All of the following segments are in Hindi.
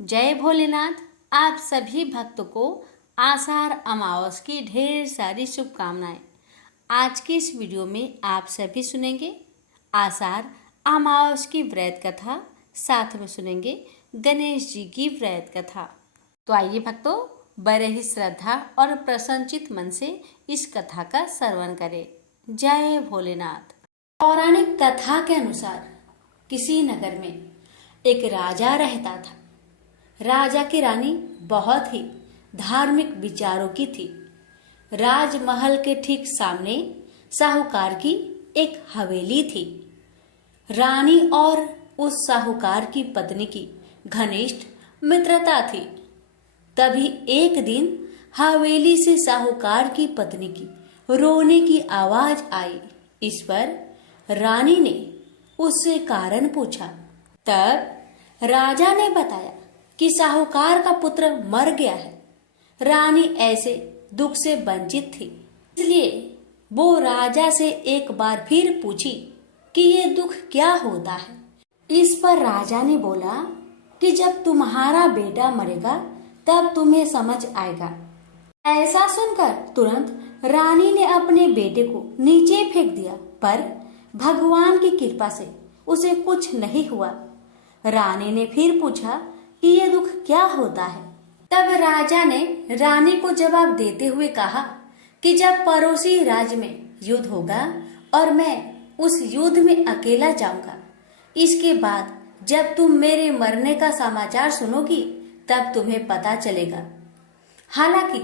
जय भोलेनाथ। आप सभी भक्तों को आषाढ़ अमावस की ढेर सारी शुभकामनाएं। आज की इस वीडियो में आप सभी सुनेंगे आषाढ़ अमावस की व्रत कथा, साथ में सुनेंगे गणेश जी की व्रत कथा। तो आइए भक्तों, बड़े ही श्रद्धा और प्रसन्नचित मन से इस कथा का श्रवण करें। जय भोलेनाथ। पौराणिक कथा के अनुसार किसी नगर में एक राजा रहता था। राजा की रानी बहुत ही धार्मिक विचारों की थी। राजमहल के ठीक सामने साहूकार की एक हवेली थी। रानी और उस साहूकार की पत्नी की घनिष्ठ मित्रता थी। तभी एक दिन हवेली से साहूकार की पत्नी की रोने की आवाज आई। इस पर रानी ने उससे कारण पूछा। तब राजा ने बताया कि साहूकार का पुत्र मर गया है। रानी ऐसे दुख से वंचित थी, इसलिए वो राजा से एक बार फिर पूछी कि ये दुख क्या होता है। इस पर राजा ने बोला कि जब तुम्हारा बेटा मरेगा तब तुम्हें समझ आएगा। ऐसा सुनकर तुरंत रानी ने अपने बेटे को नीचे फेंक दिया, पर भगवान की कृपा से उसे कुछ नहीं हुआ। रानी ने फिर पूछा कि ये दुख क्या होता है। तब राजा ने रानी को जवाब देते हुए कहा कि जब पड़ोसी राज्य में युद्ध होगा और मैं उस युद्ध में अकेला जाऊंगा, इसके बाद जब तुम मेरे मरने का समाचार सुनोगी तब तुम्हें पता चलेगा। हालांकि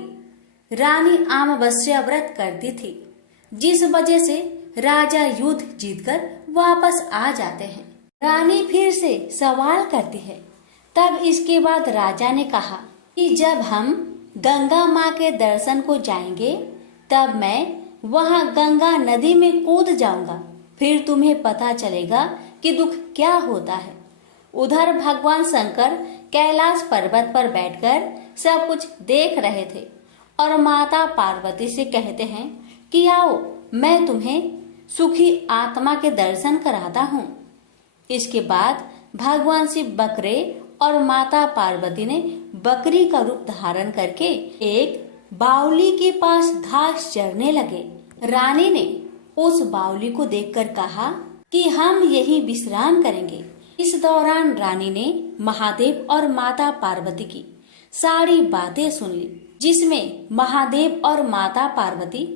रानी अमावस्या व्रत करती थी, जिस वजह से राजा युद्ध जीतकर वापस आ जाते हैं। रानी फिर से सवाल करती है। तब इसके बाद राजा ने कहा कि जब हम गंगा माँ के दर्शन को जाएंगे तब मैं वहाँ गंगा नदी में कूद जाऊंगा, फिर तुम्हें पता चलेगा कि दुख क्या होता है। उधर भगवान शंकर कैलाश पर्वत पर बैठकर सब कुछ देख रहे थे और माता पार्वती से कहते हैं कि आओ, मैं तुम्हें सुखी आत्मा के दर्शन कराता हूँ। इसके बाद भगवान शिव बकरे और माता पार्वती ने बकरी का रूप धारण करके एक बावली के पास घास चरने लगे। रानी ने उस बावली को देखकर कहा कि हम यही विश्राम करेंगे। इस दौरान रानी ने महादेव और माता पार्वती की सारी बातें सुन ली, जिसमें महादेव और माता पार्वती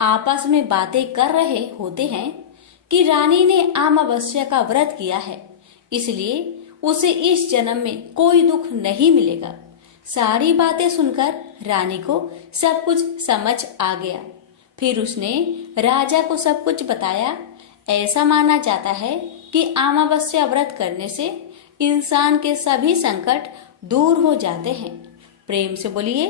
आपस में बातें कर रहे होते हैं कि रानी ने अमावस्या का व्रत किया है, इसलिए उसे इस जन्म में कोई दुख नहीं मिलेगा। सारी बातें सुनकर रानी को सब कुछ समझ आ गया। फिर उसने राजा को सब कुछ बताया। ऐसा माना जाता है कि अमावस्या व्रत करने से इंसान के सभी संकट दूर हो जाते हैं। प्रेम से बोलिए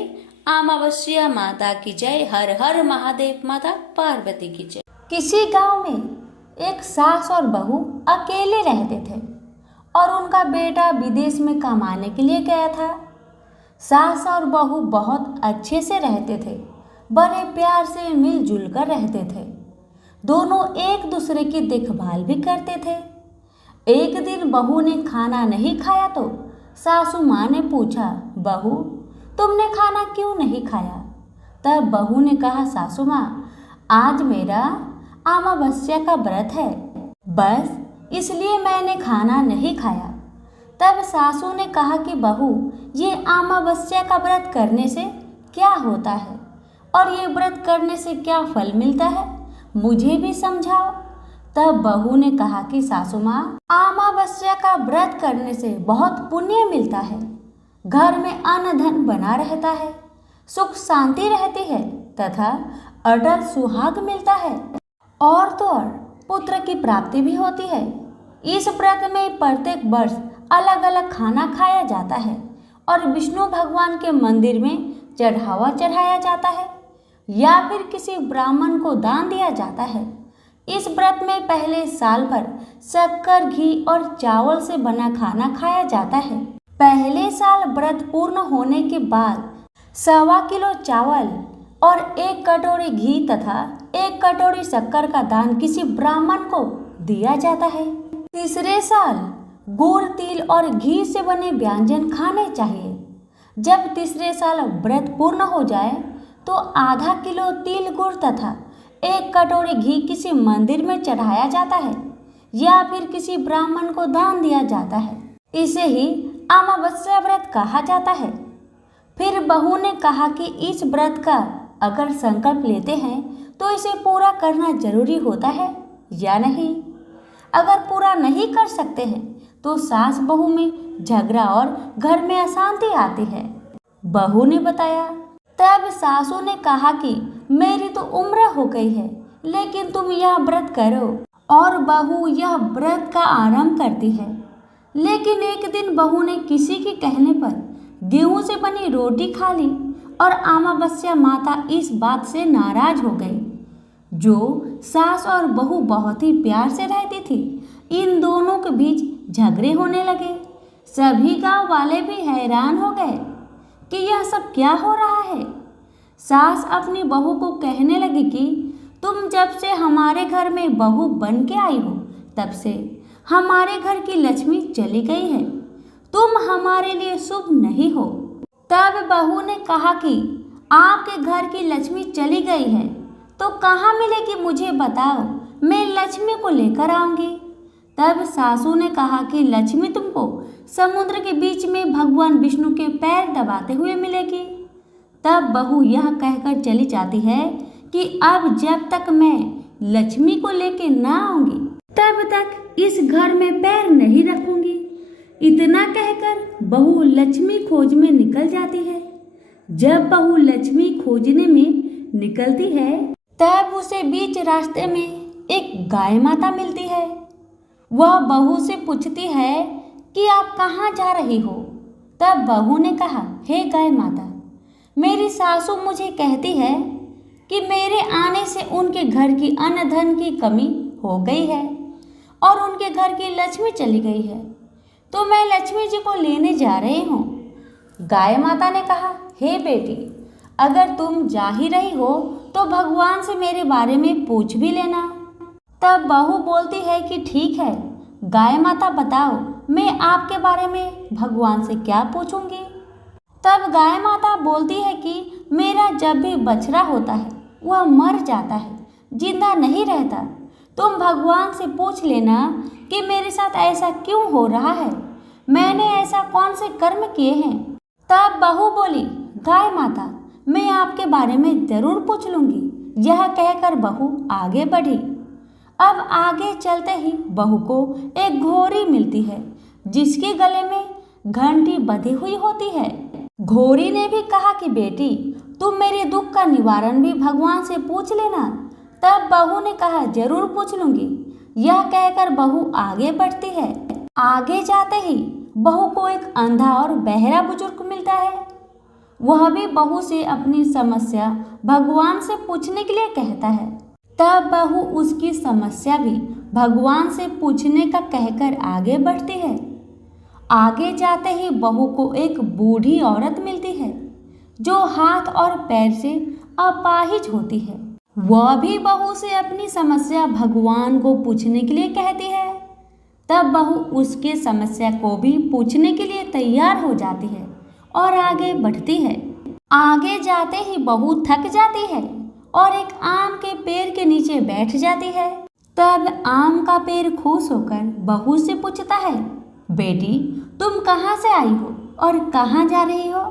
अमावस्या माता की जय। हर हर महादेव। माता पार्वती की जय। किसी गांव में एक सास और बहू अकेले रहते थे और उनका बेटा विदेश में कमाने के लिए गया था। सास और बहू बहुत अच्छे से रहते थे, बड़े प्यार से मिलजुल कर रहते थे। दोनों एक दूसरे की देखभाल भी करते थे। एक दिन बहू ने खाना नहीं खाया तो सासू माँ ने पूछा, बहू तुमने खाना क्यों नहीं खाया? तब बहू ने कहा, सासू माँ आज मेरा अमावस्या का व्रत है, बस इसलिए मैंने खाना नहीं खाया। तब सासू ने कहा कि बहू ये अमावस्या का व्रत करने से क्या होता है और ये व्रत करने से क्या फल मिलता है, मुझे भी समझाओ। तब बहू ने कहा कि सासू माँ अमावस्या का व्रत करने से बहुत पुण्य मिलता है, घर में अन्न धन बना रहता है, सुख शांति रहती है तथा अटल सुहाग मिलता है, और तो और पुत्र की प्राप्ति भी होती है। इस व्रत में प्रत्येक वर्ष अलग अलग खाना खाया जाता है और विष्णु भगवान के मंदिर में चढ़ावा चढ़ाया जाता है या फिर किसी ब्राह्मण को दान दिया जाता है। इस व्रत में पहले साल भर शक्कर, घी और चावल से बना खाना खाया जाता है। पहले साल व्रत पूर्ण होने के बाद 1.25 किलो चावल और 1 कटोरी घी तथा 1 कटोरी शक्कर का दान किसी ब्राह्मण को दिया जाता है। तीसरे साल गुड़, तिल और घी से बने व्यंजन खाने चाहिए। जब तीसरे साल व्रत पूर्ण हो जाए तो आधा किलो तिल, गुड़ तथा 1 कटोरी घी किसी मंदिर में चढ़ाया जाता है या फिर किसी ब्राह्मण को दान दिया जाता है। इसे ही अमावस्या व्रत कहा जाता है। फिर बहू ने कहा कि इस व्रत का अगर संकल्प लेते हैं तो इसे पूरा करना जरूरी होता है या नहीं। अगर पूरा नहीं कर सकते हैं तो सास बहू में झगड़ा और घर में अशांति आती है। बहू ने बताया। तब सासू ने कहा कि मेरी तो उम्र हो गई है, लेकिन तुम यह व्रत करो। और बहू यह व्रत का आरंभ करती है। लेकिन एक दिन बहू ने किसी के कहने पर गेहूं से बनी रोटी खा ली और अमावस्या माता इस बात से नाराज हो गई। जो सास और बहू बहुत ही प्यार से रहती थी, इन दोनों के बीच झगड़े होने लगे। सभी गांव वाले भी हैरान हो गए कि यह सब क्या हो रहा है। सास अपनी बहू को कहने लगी कि तुम जब से हमारे घर में बहू बन के आई हो तब से हमारे घर की लक्ष्मी चली गई है। तुम हमारे लिए शुभ नहीं हो। तब बहू ने कहा कि आपके घर की लक्ष्मी चली गई है तो कहाँ मिलेगी, मुझे बताओ, मैं लक्ष्मी को लेकर आऊंगी। तब सासू ने कहा कि लक्ष्मी तुमको समुद्र के बीच में भगवान विष्णु के पैर दबाते हुए मिलेगी। तब बहू यह कहकर चली जाती है कि अब जब तक मैं लक्ष्मी को लेके ना आऊंगी तब तक इस घर में पैर नहीं रखूंगी। इतना कहकर बहू लक्ष्मी खोज में निकल जाती है। जब बहू लक्ष्मी खोजने में निकलती है तब उसे बीच रास्ते में एक गाय माता मिलती है। वह बहू से पूछती है कि आप कहाँ जा रही हो। तब बहू ने कहा, हे गाय माता, मेरी सासू मुझे कहती है कि मेरे आने से उनके घर की अन्न धन की कमी हो गई है और उनके घर की लक्ष्मी चली गई है, तो मैं लक्ष्मी जी को लेने जा रही हूँ। गाय माता ने कहा, हे बेटी, अगर तुम जा ही रही हो तो भगवान से मेरे बारे में पूछ भी लेना। तब बहू बोलती है कि ठीक है गाय माता, बताओ मैं आपके बारे में भगवान से क्या पूछूंगी। तब गाय माता बोलती है कि मेरा जब भी बछड़ा होता है वह मर जाता है, जिंदा नहीं रहता। तुम भगवान से पूछ लेना कि मेरे साथ ऐसा क्यों हो रहा है, मैंने ऐसा कौन से कर्म किए हैं। तब बहू बोली, गाय माता, मैं आपके बारे में जरूर पूछ लूंगी। यह कहकर बहू आगे बढ़ी। अब आगे चलते ही बहू को एक घोड़ी मिलती है जिसके गले में घंटी बंधी हुई होती है। घोड़ी ने भी कहा कि बेटी, तुम मेरे दुख का निवारण भी भगवान से पूछ लेना। तब बहू ने कहा, जरूर पूछ लूंगी। यह कहकर बहू आगे बढ़ती है। आगे जाते ही बहू को एक अंधा और बहरा बुजुर्ग मिलता है। वह भी बहू से अपनी समस्या भगवान से पूछने के लिए कहता है। तब बहू उसकी समस्या भी भगवान से पूछने का कहकर आगे बढ़ती है। आगे जाते ही बहू को एक बूढ़ी औरत मिलती है जो हाथ और पैर से अपाहिज होती है। वह भी बहू से अपनी समस्या भगवान को पूछने के लिए कहती है। तब बहू उसके समस्या को भी पूछने के लिए तैयार हो जाती है और आगे बढ़ती है। आगे जाते ही बहू थक जाती है और एक आम के पेड़ के नीचे बैठ जाती है। तब आम का पेड़ खुश होकर बहू से पूछता है, बेटी, तुम कहाँ से आई हो और कहाँ जा रही हो।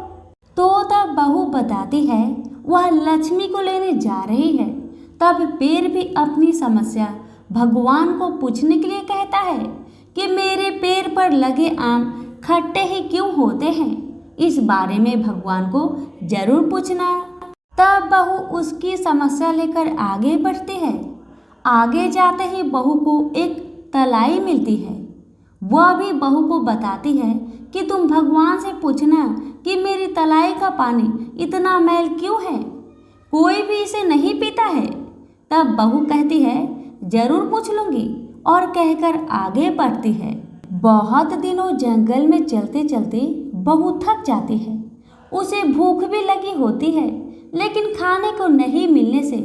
तो तब बहू बताती है वह लक्ष्मी को लेने जा रही है। तब पेड़ भी अपनी समस्या भगवान को पूछने के लिए कहता है कि मेरे पेड़ पर लगे आम खट्टे ही क्यों होते हैं, इस बारे में भगवान को जरूर पूछना। तब बहू उसकी समस्या लेकर आगे बढ़ती है। आगे जाते ही बहू को एक तलाई मिलती है। वह भी बहू को बताती है कि तुम भगवान से पूछना कि मेरी तलाई का पानी इतना मैल क्यों है, कोई भी इसे नहीं पीता है। तब बहू कहती है, जरूर पूछ लूंगी, और कहकर आगे बढ़ती है। बहुत दिनों जंगल में चलते चलते बहू थक जाती है। उसे भूख भी लगी होती है, लेकिन खाने को नहीं मिलने से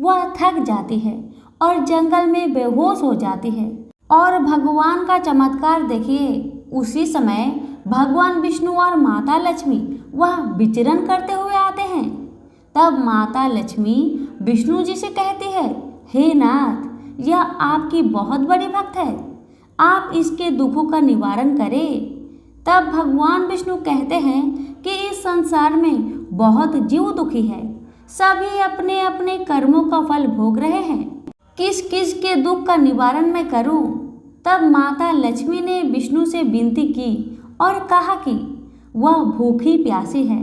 वह थक जाती है और जंगल में बेहोश हो जाती है और भगवान का चमत्कार देखिए, उसी समय भगवान विष्णु और माता लक्ष्मी वह विचरण करते हुए आते हैं। तब माता लक्ष्मी विष्णु जी से कहती है, हे नाथ, यह आपकी बहुत बड़ी भक्त है, आप इसके दुखों का निवारण करें। तब भगवान विष्णु कहते हैं कि इस संसार में बहुत जीव दुखी है, सभी अपने अपने कर्मों का फल भोग रहे हैं, किस किस के दुख का निवारण मैं करूं। तब माता लक्ष्मी ने विष्णु से विनती की और कहा कि वह भूखी प्यासी है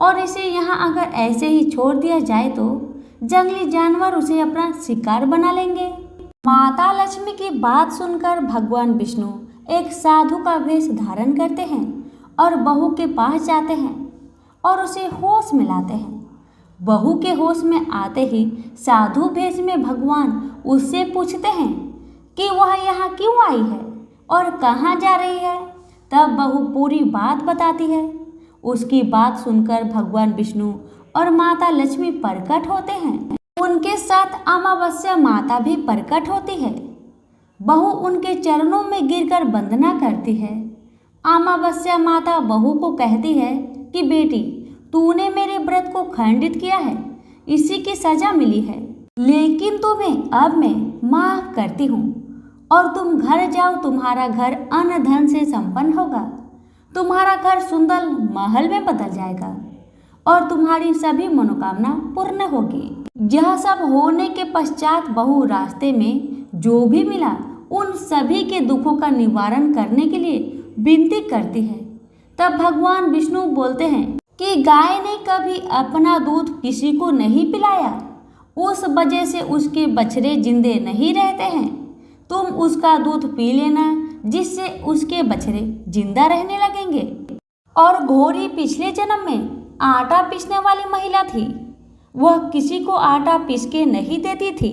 और इसे यहाँ अगर ऐसे ही छोड़ दिया जाए तो जंगली जानवर उसे अपना शिकार बना लेंगे। माता लक्ष्मी की बात सुनकर भगवान विष्णु एक साधु का वेश धारण करते हैं और बहू के पास जाते हैं और उसे होश में लाते हैं। बहू के होश में आते ही साधु वेश में भगवान उससे पूछते हैं कि वह यहाँ क्यों आई है और कहाँ जा रही है। तब बहू पूरी बात बताती है। उसकी बात सुनकर भगवान विष्णु और माता लक्ष्मी प्रकट होते हैं। उनके साथ अमावस्या माता भी प्रकट होती है। बहू उनके चरणों में गिरकर वंदना करती है। अमावस्या माता बहू को कहती है कि बेटी, तूने मेरे व्रत को खंडित किया है, इसी की सजा मिली है, लेकिन तुम्हें अब मैं माफ करती हूँ और तुम घर जाओ। तुम्हारा घर अन्न धन से संपन्न होगा, तुम्हारा घर सुंदर महल में बदल जाएगा और तुम्हारी सभी मनोकामना पूर्ण होगी। यह सब होने के पश्चात बहू रास्ते में जो भी मिला उन सभी के दुखों का निवारण करने के लिए विनती करती है। तब भगवान विष्णु बोलते हैं कि गाय ने कभी अपना दूध किसी को नहीं पिलाया, उस वजह से उसके बछड़े जिंदे नहीं रहते हैं। तुम उसका दूध पी लेना, जिससे उसके बछड़े जिंदा रहने लगेंगे। और घोड़ी पिछले जन्म में आटा पीसने वाली महिला थी, वह किसी को आटा पीस के नहीं देती थी,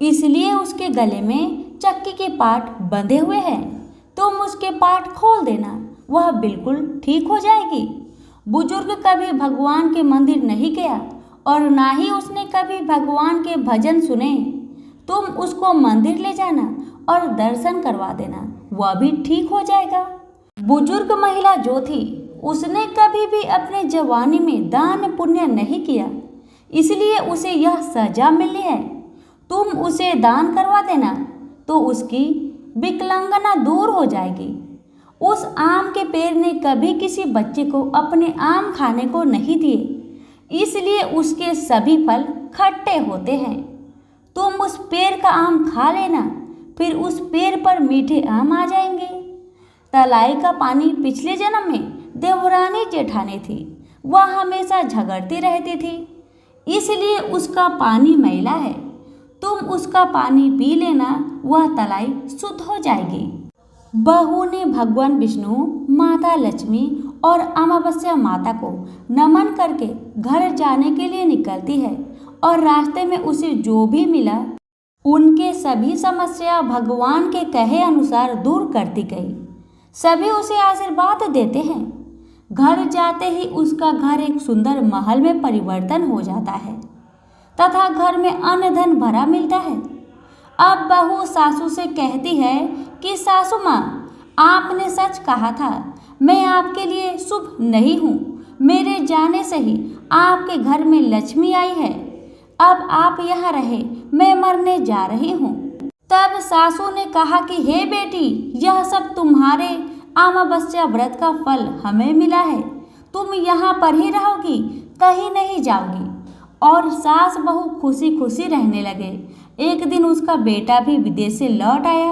इसलिए उसके गले में चक्की के पाट बंधे हुए हैं। तुम उसके पाट खोल देना, वह बिल्कुल ठीक हो जाएगी। बुजुर्ग कभी भगवान के मंदिर नहीं गया और ना ही उसने कभी भगवान के भजन सुने, तुम उसको मंदिर ले जाना और दर्शन करवा देना, वह भी ठीक हो जाएगा। बुजुर्ग महिला जो थी उसने कभी भी अपने जवानी में दान पुण्य नहीं किया, इसलिए उसे यह सजा मिली है। तुम उसे दान करवा देना तो उसकी विकलांगना दूर हो जाएगी। उस आम के पेड़ ने कभी किसी बच्चे को अपने आम खाने को नहीं दिए, इसलिए उसके सभी फल खट्टे होते हैं। तुम उस पेड़ का आम खा लेना, फिर उस पेड़ पर मीठे आम आ जाएंगे। तलाई का पानी पिछले जन्म में देवरानी जेठानी थी, वह हमेशा झगड़ती रहती थी, इसलिए उसका पानी मैला है। तुम उसका पानी पी लेना, वह तलाई शुद्ध हो जाएगी। बहू ने भगवान विष्णु, माता लक्ष्मी और अमावस्या माता को नमन करके घर जाने के लिए निकलती है और रास्ते में उसे जो भी मिला उनके सभी समस्या भगवान के कहे अनुसार दूर करती गई। सभी उसे आशीर्वाद देते हैं। घर जाते ही उसका घर एक सुंदर महल में परिवर्तन हो जाता है तथा घर में अन्न धन भरा मिलता है। अब बहू सासू से कहती है कि सासू माँ, आपने सच कहा था, मैं आपके लिए शुभ नहीं हूँ। मेरे जाने से ही आपके घर में लक्ष्मी आई है, अब आप यहाँ रहे, मैं मरने जा रही हूँ। तब सासू ने कहा कि हे बेटी, यह सब तुम्हारे अमावस्या व्रत का फल हमें मिला है, तुम यहाँ पर ही रहोगी, कहीं नहीं जाओगी। और सास बहू खुशी खुशी रहने लगे। एक दिन उसका बेटा भी विदेश से लौट आया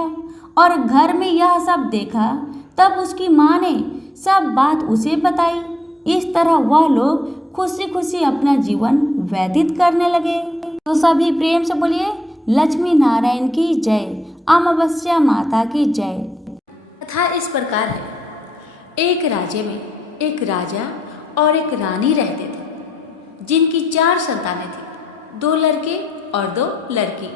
और घर में यह सब देखा। तब उसकी माँ ने सब बात उसे बताई। इस तरह वह लोग खुशी खुशी अपना जीवन व्यतीत करने लगे। तो सभी प्रेम से बोलिए, लक्ष्मी नारायण की जय, अमावस्या माता की जय। कथा इस प्रकार है। एक राज्य में एक राजा और एक रानी रहते थे, जिनकी 4 संतानें थीं, 2 लड़के और 2 लड़की।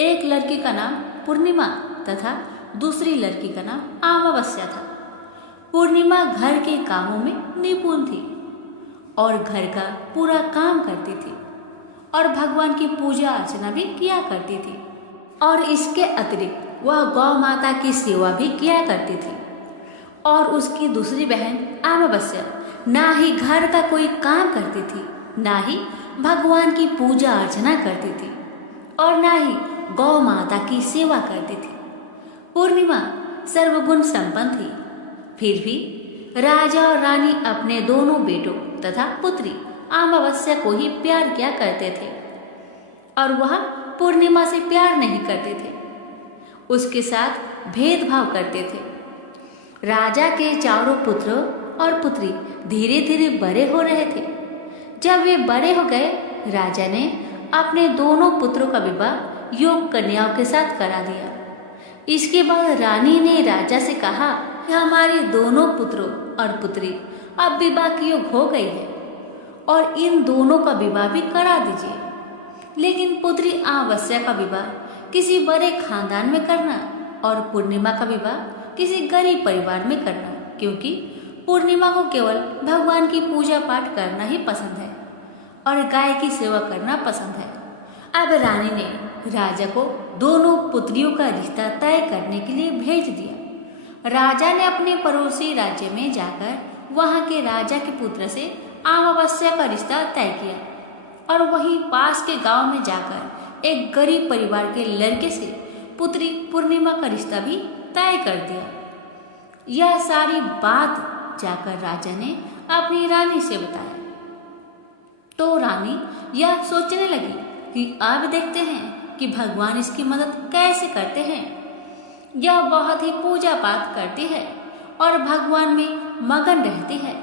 एक लड़की का नाम पूर्णिमा तथा दूसरी लड़की का नाम अमावस्या था। पूर्णिमा घर के कामों में निपुण थी और घर का पूरा काम करती थी और भगवान की पूजा अर्चना भी किया करती थी। और इसके अतिरिक्त वह गौ माता की सेवा भी किया करती थी। और उसकी दूसरी बहन अमावस्या ना ही घर का कोई काम करती थी, ना ही भगवान की पूजा अर्चना करती थी और ना ही गौ माता की सेवा करती थी। पूर्णिमा सर्वगुण संपन्न थी, फिर भी राजा और रानी अपने दोनों बेटों तथा पुत्री अमावस्या को ही प्यार किया करते थे और वह पूर्णिमा से प्यार नहीं करते थे, उसके साथ भेदभाव करते थे। राजा के चारों पुत्र और पुत्री धीरे धीरे बड़े हो रहे थे। जब वे बड़े हो गए, राजा ने अपने दोनों पुत्रों का विवाह योग्य कन्याओं के साथ करा दिया। इसके बाद रानी ने राजा से कहा कि हमारे दोनों पुत्रों और पुत्री अब विवाह की योग्य हो गई है और इन दोनों का विवाह भी करा दीजिए, लेकिन पुत्री अमावस्या का विवाह किसी बड़े खानदान में करना और पूर्णिमा का विवाह किसी गरीब परिवार में करना, क्योंकि पूर्णिमा को केवल भगवान की पूजा पाठ करना ही पसंद है और गाय की सेवा करना पसंद है। अब रानी ने राजा को दोनों पुत्रियों का रिश्ता तय करने के लिए भेज दिया। राजा ने अपने पड़ोसी राज्य में जाकर वहां के राजा के पुत्र से अमावस्या का रिश्ता तय किया और वहीं पास के गांव में जाकर एक गरीब परिवार के लड़के से पुत्री पूर्णिमा का रिश्ता भी तय कर दिया। यह सारी बात जाकर राजा ने अपनी रानी से बताया तो रानी यह सोचने लगी कि अब देखते हैं कि भगवान इसकी मदद कैसे करते हैं। यह बहुत ही पूजा पाठ करती है और भगवान में मगन रहती है।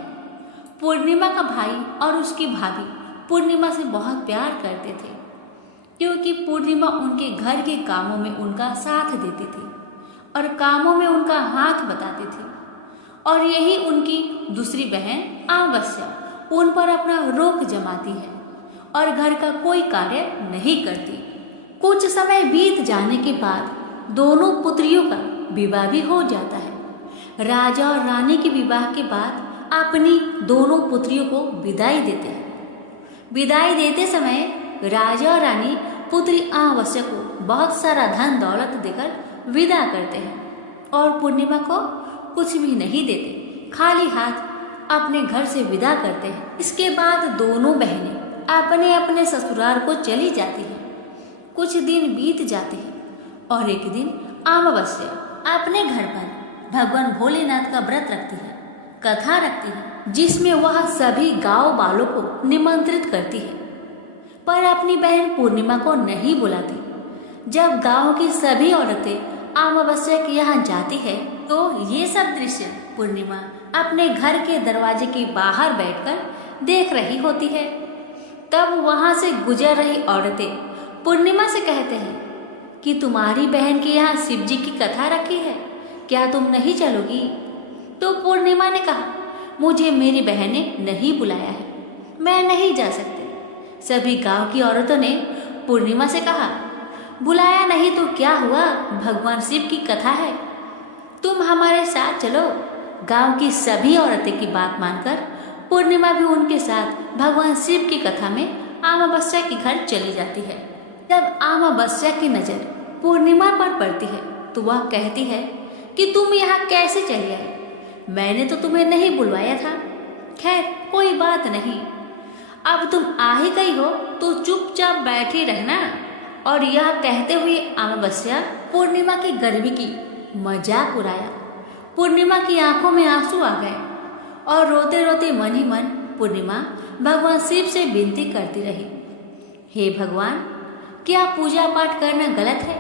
पूर्णिमा का भाई और उसकी भाभी पूर्णिमा से बहुत प्यार करते थे, क्योंकि पूर्णिमा उनके घर के कामों में उनका साथ देती थी और कामों में उनका हाथ बताती थी। और यही उनकी दूसरी बहन अमावस्या उन पर अपना रोक जमाती है और घर का कोई कार्य नहीं करती। कुछ समय बीत जाने के बाद दोनों पुत्रियों का विवाह भी हो जाता है। राजा और रानी के विवाह के बाद अपनी दोनों पुत्रियों को विदाई देते हैं। विदाई देते समय राजा और रानी पुत्री अमावस्या को बहुत सारा धन दौलत देकर विदा करते हैं और पूर्णिमा को कुछ भी नहीं देते, खाली हाथ अपने घर से विदा करते हैं। इसके बाद दोनों बहनें अपने अपने ससुराल को चली जाती हैं। कुछ दिन बीत जाते हैं और एक दिन अमावस्या अपने घर पर भगवान भोलेनाथ का व्रत रखती है, कथा रखती है, जिसमें वह सभी गांव वालों को निमंत्रित करती है, पर अपनी बहन पूर्णिमा को नहीं बुलाती। जब गांव की सभी औरतें अमावस्या के यहाँ जाती है तो ये सब दृश्य पूर्णिमा अपने घर के दरवाजे के बाहर बैठकर देख रही होती है। तब वहां से गुजर रही औरतें पूर्णिमा से कहते हैं कि तुम्हारी बहन के यहाँ शिव जी की कथा रखी है, क्या तुम नहीं चलोगी? तो पूर्णिमा ने कहा, मुझे मेरी बहन ने नहीं बुलाया है, मैं नहीं जा सकती। सभी गांव की औरतों ने पूर्णिमा से कहा, बुलाया नहीं तो क्या हुआ, भगवान शिव की कथा है, तुम हमारे साथ चलो। गांव की सभी औरतें की बात मानकर पूर्णिमा भी उनके साथ भगवान शिव की कथा में अमावस्या के घर चली जाती है। जब अमावस्या की नजर पूर्णिमा पर पड़ती है तो वह कहती है कि तुम यहाँ कैसे चली आई, मैंने तो तुम्हें नहीं बुलवाया था। खैर कोई बात नहीं, अब तुम आ ही गई हो तो चुपचाप बैठी रहना। और यह कहते हुए अमावस्या पूर्णिमा की गर्मी की मजाक उड़ाया। पूर्णिमा की आंखों में आंसू आ गए और रोते रोते मन ही मन पूर्णिमा भगवान शिव से विनती करती रही, हे भगवान, क्या पूजा पाठ करना गलत है?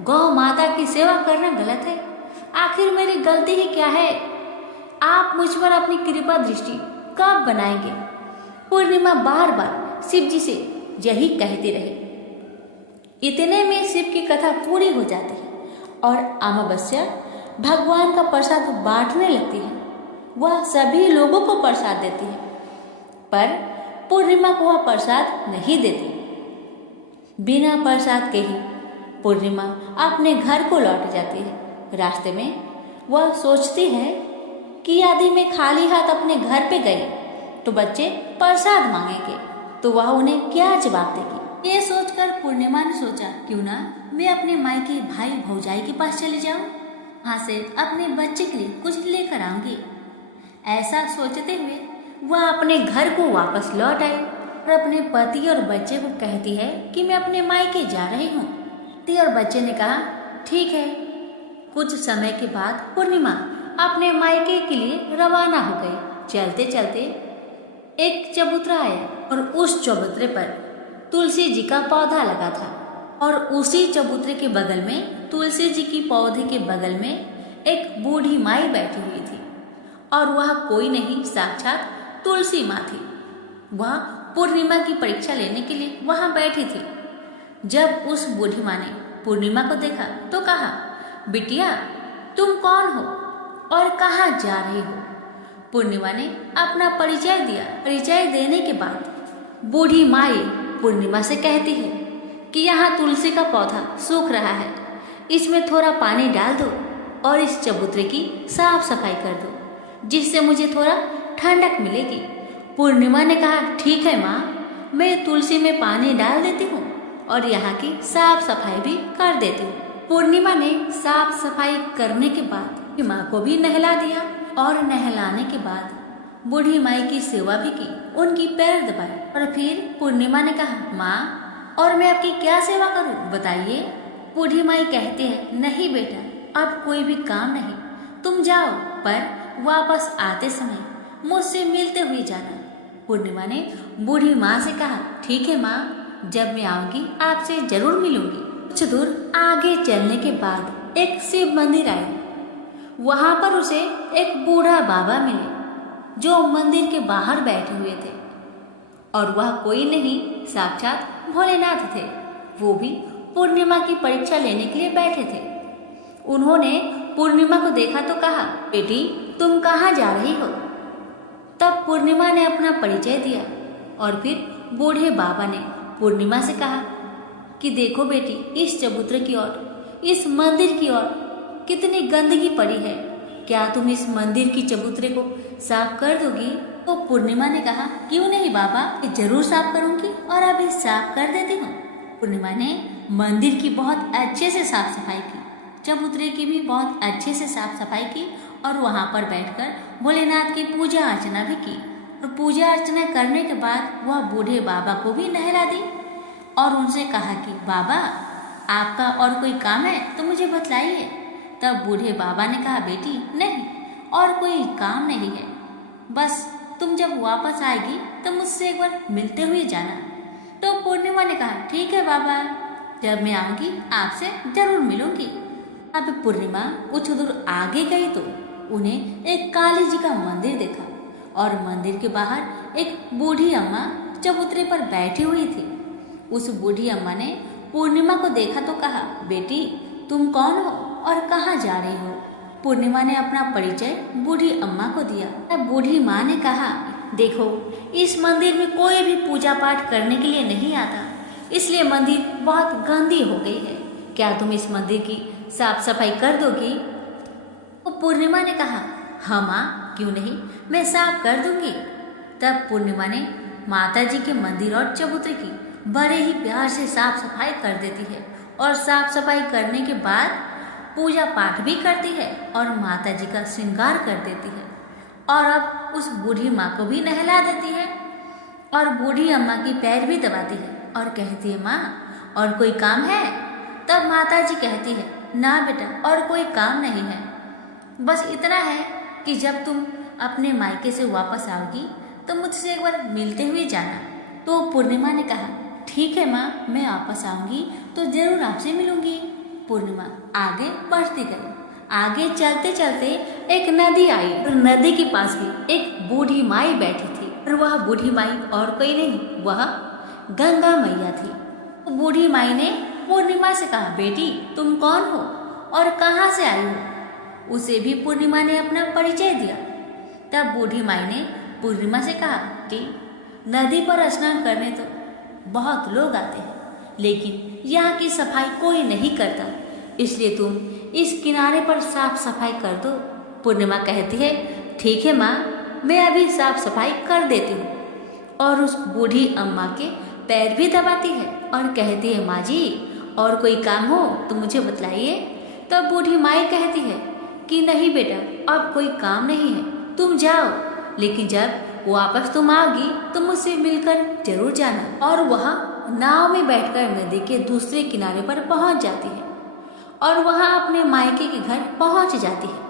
गौ माता की सेवा करना गलत है? आखिर मेरी गलती ही क्या है? आप मुझ पर अपनी कृपा दृष्टि कब बनाएंगे? पूर्णिमा बार बार शिव जी से यही कहती रही। इतने में शिव की कथा पूरी हो जाती है और अमावस्या भगवान का प्रसाद बांटने लगती है। वह सभी लोगों को प्रसाद देती है, पर पूर्णिमा को वह प्रसाद नहीं देती। बिना प्रसाद के ही पूर्णिमा अपने घर को लौट जाती है। रास्ते में वह सोचती है कि यदि मैं खाली हाथ अपने घर पे गई तो बच्चे प्रसाद मांगेंगे, तो वह उन्हें क्या जवाब देगी? ये सोचकर पूर्णिमा ने सोचा, क्यों ना मैं अपने मायके भाई भौजाई के पास चली जाऊं, वहां से अपने बच्चे के लिए कुछ लेकर आऊंगी। ऐसा सोचते हुए वह अपने घर को वापस लौट आई और अपने पति और बच्चे को कहती है कि मैं अपने मायके जा रही हूँ। पति और बच्चे ने कहा, ठीक है। कुछ समय के बाद पूर्णिमा अपने मायके के लिए रवाना हो गई। चलते चलते एक चबूतरा आया और उस चबूतरे पर तुलसी जी का पौधा लगा था और उसी चबूतरे के बगल में, तुलसी जी की पौधे के बगल में एक बूढ़ी माई बैठी हुई थी और वह कोई नहीं, साक्षात तुलसी माँ थी। वह पूर्णिमा की परीक्षा लेने के लिए वहां बैठी थी। जब उस बूढ़ी माँ ने पूर्णिमा को देखा तो कहा, बिटिया तुम कौन हो और कहाँ जा रही हो? पूर्णिमा ने अपना परिचय दिया। परिचय देने के बाद बूढ़ी माई पूर्णिमा से कहती है कि यहाँ तुलसी का पौधा सूख रहा है, इसमें थोड़ा पानी डाल दो और इस चबूतरे की साफ सफाई कर दो, जिससे मुझे थोड़ा ठंडक मिलेगी। पूर्णिमा ने कहा, ठीक है माँ, मैं तुलसी में पानी डाल देती हूँ और यहाँ की साफ सफाई भी कर देती हूँ। पूर्णिमा ने साफ सफाई करने के बाद माँ को भी नहला दिया और नहलाने के बाद बूढ़ी माई की सेवा भी की, उनकी पैर दबाए और फिर पूर्णिमा ने कहा, माँ और मैं आपकी क्या सेवा करूँ बताइए। बूढ़ी माई कहती है, नहीं बेटा, अब कोई भी काम नहीं, तुम जाओ, पर वापस आते समय मुझसे मिलते हुए जाना। पूर्णिमा ने बूढ़ी माँ से कहा, ठीक है माँ, जब मैं आऊंगी आपसे जरूर मिलूंगी। कुछ दूर आगे चलने के बाद एक शिव मंदिर आया। वहां पर उसे एक बूढ़ा बाबा मिले जो मंदिर के बाहर बैठे हुए थे और वह कोई नहीं, साक्षात भोलेनाथ थे। वो भी पूर्णिमा की परीक्षा लेने के लिए बैठे थे। उन्होंने पूर्णिमा को देखा तो कहा, बेटी तुम कहाँ जा रही हो? तब पूर्णिमा ने अपना परिचय दिया और फिर बूढ़े बाबा ने पूर्णिमा से कहा कि देखो बेटी, इस चबूतरे की ओर, इस मंदिर की ओर कितनी गंदगी पड़ी है, क्या तुम इस मंदिर की चबूतरे को साफ कर दोगी? तो पूर्णिमा ने कहा, क्यों नहीं बाबा, जरूर साफ करूंगी और अभी साफ कर देती हूँ। पूर्णिमा ने मंदिर की बहुत अच्छे से साफ सफाई की, चबूतरे की भी बहुत अच्छे से साफ सफाई की और वहां पर बैठकर भोलेनाथ की पूजा अर्चना भी की। और पूजा अर्चना करने के बाद वह बूढ़े बाबा को भी नहला दी और उनसे कहा कि बाबा आपका और कोई काम है तो मुझे बतलाइए। तब बूढ़े बाबा ने कहा, बेटी नहीं, और कोई काम नहीं है, बस तुम जब वापस आएगी तो मुझसे एक बार मिलते हुए जाना। तो पूर्णिमा ने कहा, ठीक है बाबा, जब मैं आऊंगी आपसे जरूर मिलूंगी। अब पूर्णिमा कुछ दूर आगे गई तो उन्हें एक काली जी का मंदिर देखा और मंदिर के बाहर एक बूढ़ी अम्मा चबूतरे पर बैठी हुई थी। उस बूढ़ी अम्मा ने पूर्णिमा को देखा तो कहा, बेटी तुम कौन हो और कहाँ जा रही हो? पूर्णिमा ने अपना परिचय बूढ़ी अम्मा को दिया। तब बूढ़ी माँ ने कहा, देखो इस मंदिर में कोई भी पूजा पाठ करने के लिए नहीं आता, इसलिए मंदिर बहुत गंदी हो गई है, क्या तुम इस मंदिर की साफ सफाई कर दोगी? तो पूर्णिमा ने कहा, हाँ माँ, क्यों नहीं, मैं साफ कर दूंगी। तब पूर्णिमा ने माता जी के मंदिर और चबूतरे की बड़े ही प्यार से साफ सफाई कर देती है और साफ सफाई करने के बाद पूजा पाठ भी करती है और माता जी का श्रृंगार कर देती है और अब उस बूढ़ी माँ को भी नहला देती है और बूढ़ी अम्मा की पैर भी दबाती है और कहती है, माँ और कोई काम है? तब माता जी कहती है, ना बेटा, और कोई काम नहीं है, बस इतना है कि जब तुम अपने मायके से वापस आओगी तो मुझसे एक बार मिलते हुए जाना। तो पूर्णिमा ने कहा, ठीक है माँ, मैं वापस आऊंगी तो जरूर आपसे मिलूंगी। पूर्णिमा आगे बढ़ती गई। आगे चलते चलते एक नदी आई और नदी के पास भी एक बूढ़ी माई बैठी थी और वह बूढ़ी माई और कोई नहीं, वह गंगा मैया थी। तो बूढ़ी माई ने पूर्णिमा से कहा, बेटी तुम कौन हो और कहाँ से आई हो? उसे भी पूर्णिमा ने अपना परिचय दिया। तब बूढ़ी माई ने पूर्णिमा से कहा कि नदी पर स्नान करने तो बहुत लोग आते हैं, लेकिन यहाँ की सफाई कोई नहीं करता, इसलिए तुम इस किनारे पर साफ सफाई कर दो। पूर्णिमा कहती है, ठीक है माँ, मैं अभी साफ सफाई कर देती हूँ और उस बूढ़ी अम्मा के पैर भी दबाती है और कहती है, माँ जी और कोई काम हो तो मुझे बतलाइए। तब बूढ़ी माई कहती है कि नहीं बेटा, अब कोई काम नहीं है, तुम जाओ, लेकिन जब वापस तुम आओगी तो मुझसे मिलकर जरूर जाना। और वह नाव में बैठकर नदी के दूसरे किनारे पर पहुंच जाती है और वहां अपने मायके के घर पहुंच जाती है।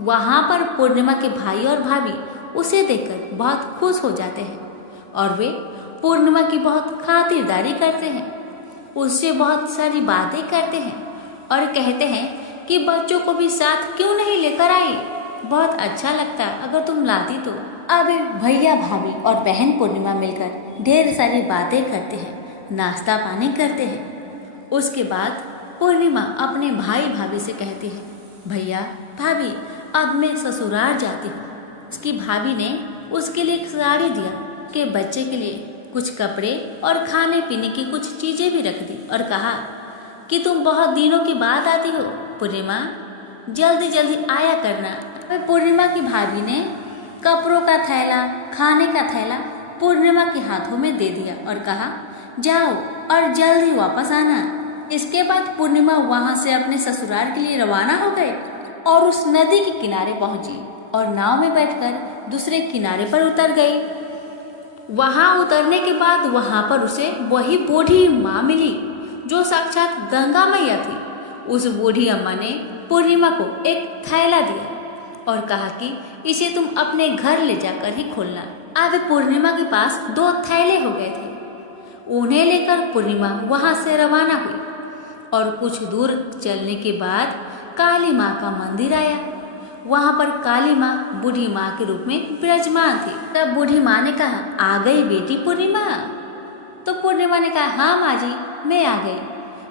वहां पर पूर्णिमा के भाई और भाभी उसे देखकर बहुत खुश हो जाते हैं और वे पूर्णिमा की बहुत खातिरदारी करते हैं, उससे बहुत सारी बातें करते हैं और कहते हैं कि बच्चों को भी साथ क्यों नहीं लेकर आई, बहुत अच्छा लगता अगर तुम लाती तो। अब भैया भाभी और बहन पूर्णिमा मिलकर ढेर सारी बातें करते हैं, नाश्ता पानी करते हैं। उसके बाद पूर्णिमा अपने भाई भाभी से कहती है, भैया भाभी अब मैं ससुराल जाती हूँ। उसकी भाभी ने उसके लिए एक साड़ी दिया, के बच्चे के लिए कुछ कपड़े और खाने पीने की कुछ चीजें भी रख दी और कहा कि तुम बहुत दिनों के बाद आती हो पूर्णिमा, जल्दी जल्दी आया करना। पूर्णिमा की भाभी ने कपड़ों का थैला, खाने का थैला पूर्णिमा के हाथों में दे दिया और कहा, जाओ और जल्दी वापस आना। इसके बाद पूर्णिमा वहां से अपने ससुराल के लिए रवाना हो गए और उस नदी के किनारे पहुंची और नाव में बैठकर दूसरे किनारे पर उतर गई। वहां उतरने के बाद वहां पर उसे वही बूढ़ी माँ मिली जो साक्षात गंगा मैया थी। उस बूढ़ी अम्मा ने पूर्णिमा को एक थैला दिया और कहा कि इसे तुम अपने घर ले जाकर ही खोलना। अब पूर्णिमा के पास 2 थैले हो गए थे। उन्हें लेकर पूर्णिमा वहां से रवाना हुई और कुछ दूर चलने के बाद काली माँ का मंदिर आया। वहां पर काली माँ बूढ़ी माँ के रूप में विराजमान थी। तब बूढ़ी माँ ने कहा, आ गई बेटी पूर्णिमा? तो पूर्णिमा ने कहा, हाँ माँ जी मैं आ गई।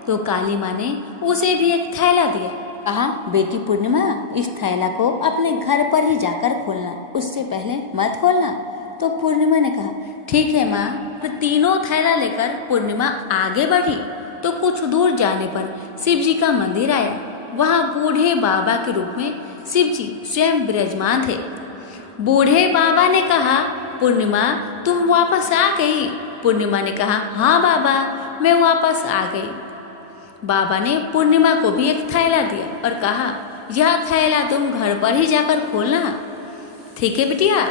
तो काली माँ ने उसे भी एक थैला दिया, कहा, बेटी पूर्णिमा इस थैला को अपने घर पर ही जाकर खोलना, उससे पहले मत खोलना। तो पूर्णिमा ने कहा, ठीक है माँ। तो तीनों थैला लेकर पूर्णिमा आगे बढ़ी तो कुछ दूर जाने पर शिव जी का मंदिर आया। वहाँ बूढ़े बाबा के रूप में शिव जी स्वयं विराजमान थे। बूढ़े बाबा ने कहा, पूर्णिमा तुम वापस आ गई? पूर्णिमा ने कहा, हाँ बाबा मैं वापस आ गई। बाबा ने पूर्णिमा को भी एक थैला दिया और कहा, यह थैला तुम घर पर ही जाकर खोलना, ठीक है बिटिया?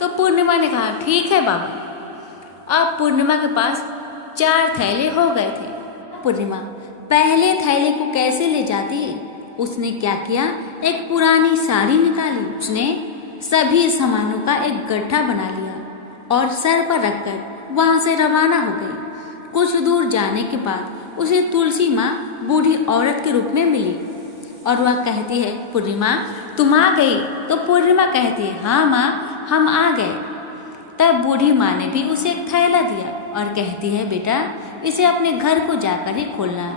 तो पूर्णिमा ने कहा, ठीक है बाबा। अब पूर्णिमा के पास 4 थैले हो गए थे। पूर्णिमा पहले थैले को कैसे ले जाती? उसने क्या किया, एक पुरानी साड़ी निकाली, उसने सभी सामानों का एक गड्ढा बना लिया और सर पर रखकर वहां से रवाना हो गई। कुछ दूर जाने के बाद उसे तुलसी माँ बूढ़ी औरत के रूप में मिली और वह कहती है, पूर्णिमा तुम आ गई? तो पूर्णिमा कहती है, हाँ माँ हम आ गए। तब बूढ़ी माँ ने भी उसे एक थैला दिया और कहती है, बेटा इसे अपने घर को जाकर ही खोलना।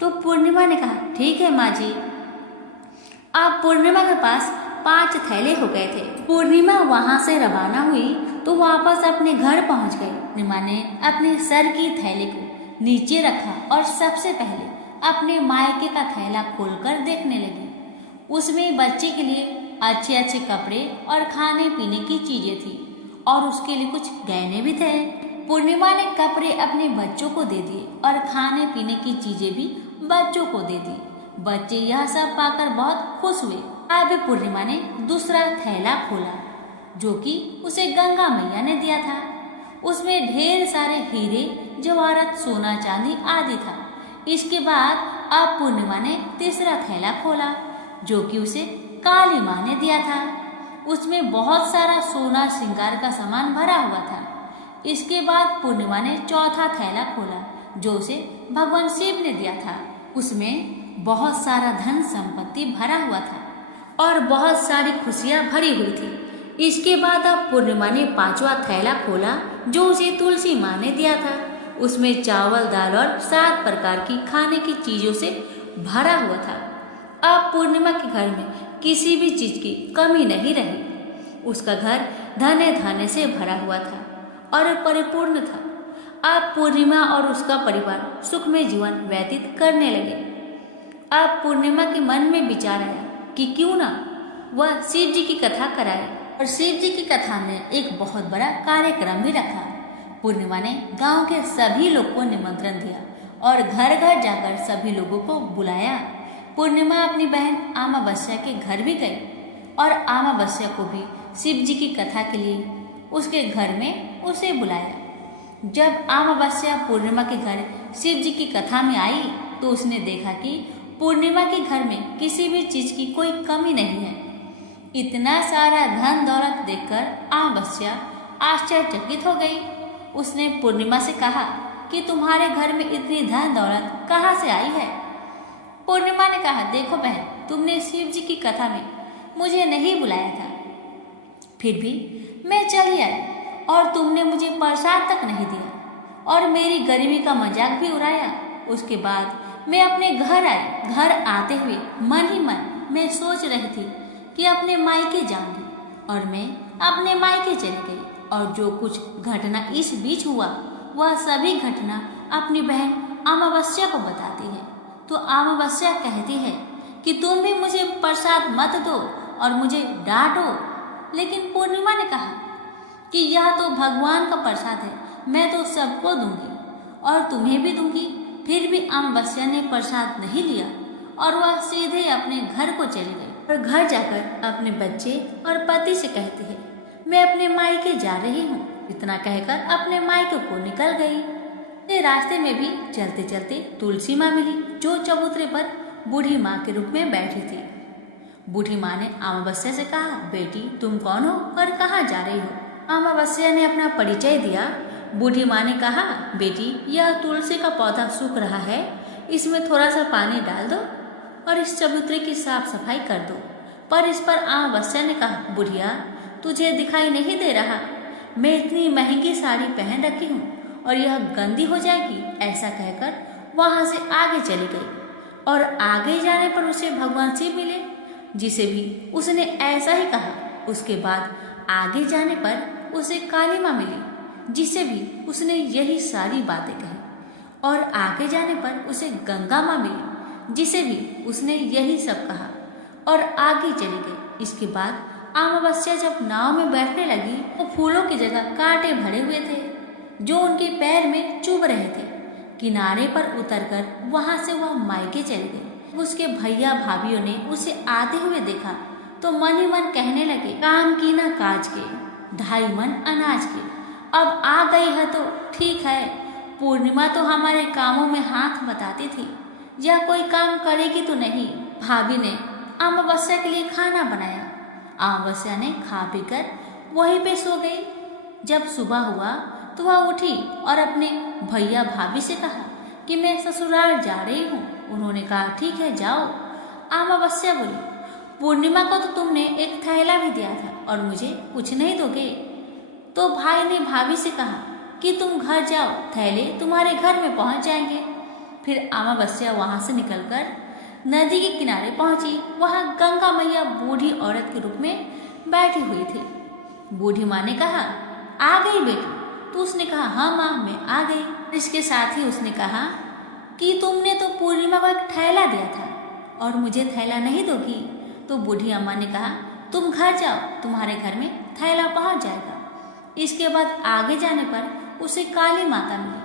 तो पूर्णिमा ने कहा, ठीक है माँ जी। अब पूर्णिमा के पास 5 थैले हो गए थे। पूर्णिमा वहां से रवाना हुई तो वापस अपने घर पहुंच गई। पूर्णिमा ने अपने सर की थैले को नीचे रखा और सबसे पहले अपने मायके का थैला खोलकर देखने लगी। उसमें बच्चे के लिए अच्छे अच्छे कपड़े और खाने पीने की चीजें थी और उसके लिए कुछ गहने भी थे। पूर्णिमा ने कपड़े अपने बच्चों को दे दिए और खाने पीने की चीजें भी बच्चों को दे दी। बच्चे यह सब पाकर बहुत खुश हुए। अब पूर्णिमा ने दूसरा थैला खोला जो कि उसे गंगा मैया ने दिया था। उसमें ढेर सारे हीरे जवाहरात, सोना चांदी आदि था। इसके बाद अब पूर्णिमा ने तीसरा थैला खोला जो कि उसे काली माँ ने दिया था। उसमें बहुत सारा सोना श्रृंगार का सामान भरा हुआ था। इसके बाद पूर्णिमा ने चौथा थैला खोला जो उसे भगवान शिव ने दिया था। उसमें बहुत सारा धन संपत्ति भरा हुआ था और बहुत सारी खुशियां भरी हुई थी। इसके बाद अब पूर्णिमा ने 5वां थैला खोला जो उसे तुलसी माँ ने दिया था। उसमें चावल, दाल और 7 प्रकार की खाने की चीजों से भरा हुआ था। अब पूर्णिमा के घर में किसी भी चीज की कमी नहीं रही। उसका घर धने धाने से भरा हुआ था और परिपूर्ण था। अब पूर्णिमा और उसका परिवार सुखमय जीवन व्यतीत करने लगे। अब पूर्णिमा के मन में विचार आया कि क्यों ना वह शिव जी की कथा कराए और शिव जी की कथा में एक बहुत बड़ा कार्यक्रम भी रखा। पूर्णिमा ने गांव के सभी लोग को निमंत्रण दिया और घर घर जाकर सभी लोगों को बुलाया। पूर्णिमा अपनी बहन अमावस्या के घर भी गई और अमावस्या को भी शिव जी की कथा के लिए उसके घर में उसे बुलाया। जब अमावस्या पूर्णिमा के घर शिव जी की कथा में आई तो उसने देखा कि पूर्णिमा के घर में किसी भी चीज की कोई कमी नहीं है। इतना सारा धन दौलत देखकर अमावस्या आश्चर्यचकित हो गई। उसने पूर्णिमा से कहा कि तुम्हारे घर में इतनी धन दौलत कहाँ से आई है। पूर्णिमा ने कहा, देखो बहन, तुमने शिव जी की कथा में मुझे नहीं बुलाया था, फिर भी मैं चली आई और तुमने मुझे प्रसाद तक नहीं दिया और मेरी गरीबी का मजाक भी उड़ाया। उसके बाद मैं अपने घर आई। घर आते हुए मन ही मन मैं सोच रही थी कि अपने मायके जाऊंगी और मैं अपने मायके चली गई और जो कुछ घटना इस बीच हुआ वह सभी घटना अपनी बहन अमावस्या को बताती है। तो अमावस्या कहती है कि तुम भी मुझे प्रसाद मत दो और मुझे डांटो। लेकिन पूर्णिमा ने कहा कि यह तो भगवान का प्रसाद है, मैं तो सबको दूंगी और तुम्हें भी दूंगी। फिर भी अमावस्या ने प्रसाद नहीं लिया और वह सीधे अपने घर को चली गई और घर जाकर अपने बच्चे और पति से कहती है, मैं अपने मायके जा रही हूँ। इतना कहकर अपने मायके को निकल गई। रास्ते में भी चलते चलते तुलसी माँ मिली जो चबूतरे पर बूढ़ी माँ के रूप में बैठी थी। बूढ़ी माँ ने अमावस्या से कहा, बेटी तुम कौन हो और कहाँ जा रही हो। अमावस्या ने अपना परिचय दिया। बूढ़ी माँ ने कहा, बेटी यह तुलसी का पौधा सूख रहा है, इसमें थोड़ा सा पानी डाल दो और इस चबूतरे की साफ सफाई कर दो। पर इस पर अमावस्या ने कहा, बुढ़िया तुझे दिखाई नहीं दे रहा, मैं इतनी महंगी साड़ी पहन रखी हूँ और यह गंदी हो जाएगी। ऐसा कहकर वहाँ से आगे चली गई और आगे जाने पर उसे भगवान शिव मिले जिसे भी उसने ऐसा ही कहा। उसके बाद आगे जाने पर उसे काली माँ मिली जिसे भी उसने यही सारी बातें कही और आगे जाने पर उसे गंगा माँ मिली जिसे भी उसने यही सब कहा और आगे चली गई। इसके बाद अमावस्या जब नाव में बैठने लगी तो फूलों की जगह कांटे भरे हुए थे जो उनके पैर में चुभ रहे थे। किनारे पर उतरकर वहां से वह मायके चली गई। उसके भैया भाभीओं ने उसे आते हुए देखा तो मन ही मन कहने लगे, काम की ना काज के, 2.5 मन अनाज के। अब आ गई है तो ठीक है, पूर्णिमा तो हमारे कामों में हाथ बटाती थी, यह कोई काम करेगी तो नहीं। भाभी ने अमावस्या के लिए खाना बनाया। अमावस्या ने खा पीकर वहीं पे सो गई। जब सुबह हुआ तो वह उठी और अपने भैया भाभी से कहा कि मैं ससुराल जा रही हूँ। उन्होंने कहा, ठीक है जाओ। अमावस्या बोली, पूर्णिमा को तो तुमने एक थैला भी दिया था और मुझे कुछ नहीं दोगे। तो भाई ने भाभी से कहा कि तुम घर जाओ, थैले तुम्हारे घर में पहुंच जाएंगे। फिर अमावस्या वहां से निकलकर नदी के किनारे पहुंची। वहां गंगा मैया बूढ़ी औरत के रूप में बैठी हुई थी। बूढ़ी माँ ने कहा, आ गई बेटी। तो उसने कहा, हाँ माँ मैं आ गई। इसके साथ ही उसने कहा कि तुमने तो पूर्णिमा को एक थैला दिया था और मुझे थैला नहीं दोगी। तो बूढ़ी अम्मा ने कहा, तुम घर जाओ, तुम्हारे घर में थैला पहुंच जाएगा। इसके बाद आगे जाने पर उसे काली माता मिली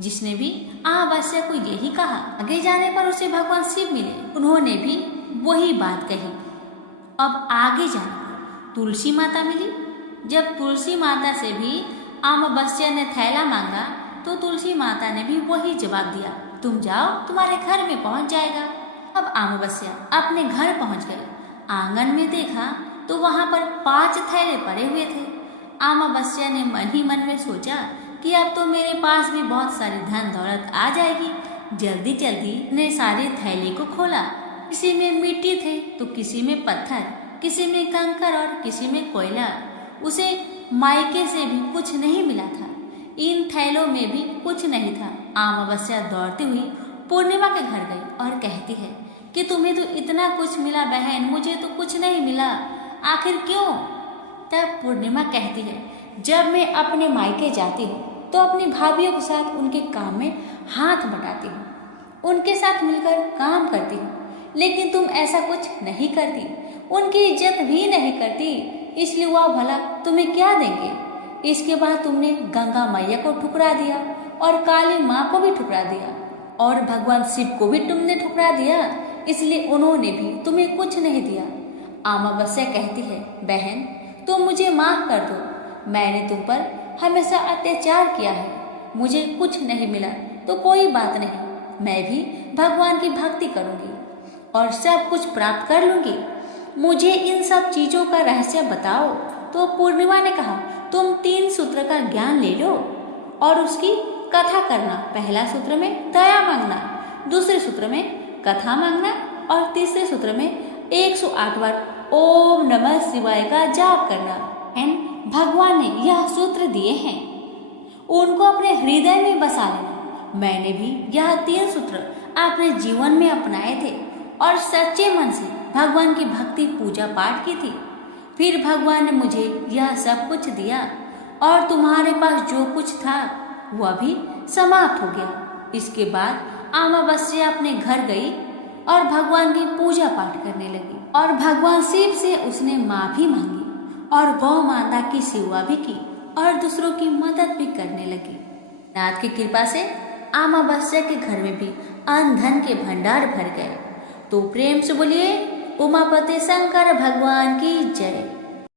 जिसने भी अमावस्या को यही कहा। आगे जाने पर उसे भगवान शिव मिले, उन्होंने भी वही बात कही। अब आगे जाने पर तुलसी माता मिली। जब तुलसी माता से भी अमावस्या ने थैला मांगा तो तुलसी माता ने भी वही जवाब दिया, तुम जाओ, तुम्हारे घर में पहुंच जाएगा। अब अमावस्या अपने घर पहुंच गई। आंगन में देखा तो वहां पर 5 थैले पड़े हुए थे। अमावस्या ने मन ही मन में सोचा कि अब तो मेरे पास भी बहुत सारी धन दौलत आ जाएगी। जल्दी जल्दी ने सारे थैले को खोला। किसी में मिट्टी थे तो किसी में पत्थर, किसी में कंकर और किसी में कोयला। उसे मायके से भी कुछ नहीं मिला था, इन थैलों में भी कुछ नहीं था। अमावस्या दौड़ती हुई पूर्णिमा के घर गई और कहती है कि तुम्हें तो इतना कुछ मिला बहन, मुझे तो कुछ नहीं मिला, आखिर क्यों? तब पूर्णिमा कहती है, जब मैं अपने मायके जाती हूँ तो अपनी भाभीयों के साथ उनके काम में हाथ बटाती हूँ, उनके साथ मिलकर काम करती हूँ, लेकिन तुम ऐसा कुछ नहीं करती, उनकी इज्जत भी नहीं करती, इसलिए वह भला तुम्हें क्या देंगे? इसके बाद तुमने गंगा मैया को ठुकरा दिया और काली माँ को भी ठुकरा दिया और भगवान शिव को भी तुमने ठुकरा दिया, इसलिए उन्होंने भी तुम्हें कुछ नहीं दिया। अमावस्या कहती है, बहन तुम मुझे माफ कर दो, मैंने तुम पर हमेशा अत्याचार किया है, मुझे कुछ नहीं मिला तो कोई बात नहीं, मैं भी भगवान की भक्ति करूंगी और सब कुछ प्राप्त कर लूंगी। मुझे इन सब चीजों का रहस्य बताओ। तो पूर्णिमा ने कहा, तुम 3 सूत्र का ज्ञान ले लो और उसकी कथा करना। पहला सूत्र में दया मांगना, दूसरे सूत्र में कथा मांगना और तीसरे सूत्र में 108 बार ओम नमः शिवाय का जाप करना। भगवान ने यह सूत्र दिए हैं, उनको अपने हृदय में बसा लेना। मैंने भी यह 3 सूत्र अपने जीवन में अपनाए थे और सच्चे मन से भगवान की भक्ति पूजा पाठ की थी। फिर भगवान ने मुझे यह सब कुछ दिया और तुम्हारे पास जो कुछ था वह भी समाप्त हो गया। इसके बाद अमावस्या अपने घर गई और भगवान की पूजा पाठ करने लगी और भगवान शिव से उसने माफी मांगी और गौ माता की सेवा भी की और दूसरों की मदद भी करने लगी। नाथ की कृपा से अमावस्या के घर में भी अन्न धन के भंडार भर गए। तो प्रेम से बोलिए उमापति शंकर भगवान की जय।